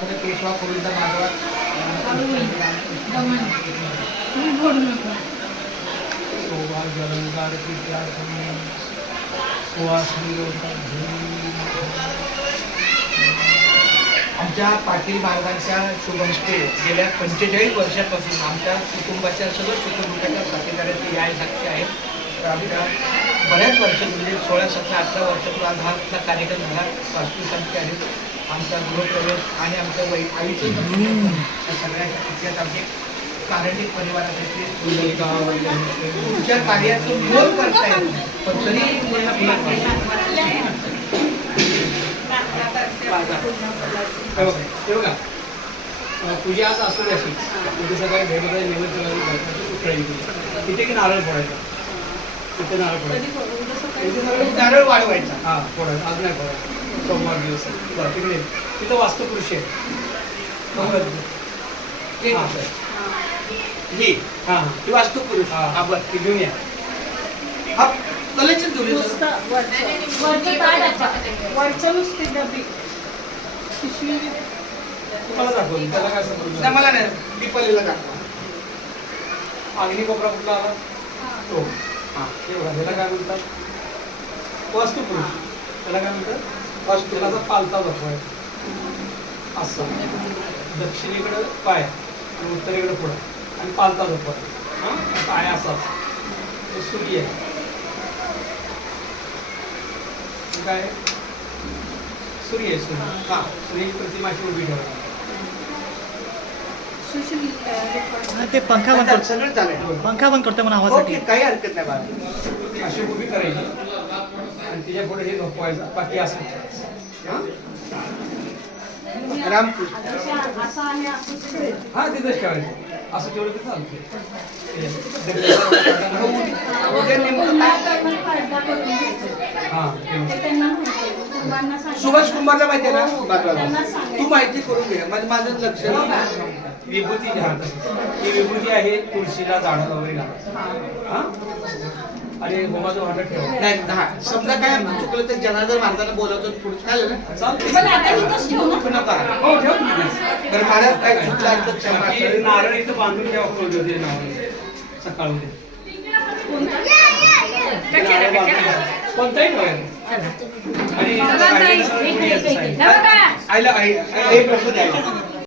पेशवा पूर्वीचा माधवा आमच्या पाटील महाराजांच्या शुभमस्ते गेल्या 45 वर्षापासून आमच्या कुटुंबाच्या सर्व कुटुंबाच्या साथीदाराची या साक्षी आहेत. तर आमच्या बऱ्याच वर्ष म्हणजे 16, 17, 18 वर्षातून आज हा कार्यक्रम झाला. वास्तुशांती आहेत, आमचा गृहप्रवेश आणि आमच्या आईचं सगळ्याच्या इतिहास आमचे कारंडिक परिवारासाठी तुमच्या कार्याचं मोल करता येत नाही, पण तरी तुझी आज असू अशी म्हणजे सगळ्या वेगवेगळ्या नैवेद्य तिथे की नारळ फोडायचा, तिथे नारळ फोडायचा, नारळ वाढवायचा. हां फोडायचा, आज नाही फोडायचा, सोमवार दिवस बरं तिकडे तिथं वास्तुपुरुष आहे. ही हां ही वास्तुपुरुष हां बरं ती घेऊन या. हा कलेचे दुरी मला दाखवली त्याला काय समजलं मला नाही दीपालीला दाखवा. अग्नी कोपरा कुठला आला तो. हां ते बघा त्याला काय म्हणतात वास्तुपुरुष. त्याला काय म्हणतात वास्तुला पालता दाखवायचा असं. दक्षिणेकडं पाय आणि उत्तरेकडे पुढं आणि पालता दाखवायचा. हां पाय असाच तो सूर्य आहे. काय सूर्य आहे सूर्य. हां सूर्याची प्रतिमा अशी उभी ठेवायची. ते पंखा बंद करतो, सगळं चालेल. पंखा बंद करतो म्हणून आवाजासाठी. ओके, काही हरकत नाही बाबा. अशी उभी करायची आणि तिच्या पुढे हे झोपवायचं, बाकी असं. हां रामकृष्ण. हां तिथंच ठेवायचं असं तेवढं तर चालते. उद्या नेमकं काय हां सुभाष कुंभारला माहिती आहे ना बाजूला? तू माहिती करून घे, म्हणजे माझं लक्ष विभूती घ्या. ही विभूती आहे तुळशीला झाडाला वगैरे घालायचं. हां आणि होमाचं भांडं ठेवा. नाही. हा समजा काय चुकलं तर जनार्दन महाराजांना बोलावतो पुढे काय झालं चालते पुन्हा करा. हो ठेव तुम्ही. तर महाराज काय चुकलं आहे तर क्षमा बाकी करा. नारळ इथं बांधून ठेवा फुलज्योती नावाने सकाळ उद्या. कोणताही ठेवायचं. आणि आईला आई प्रश्न द्यायचा.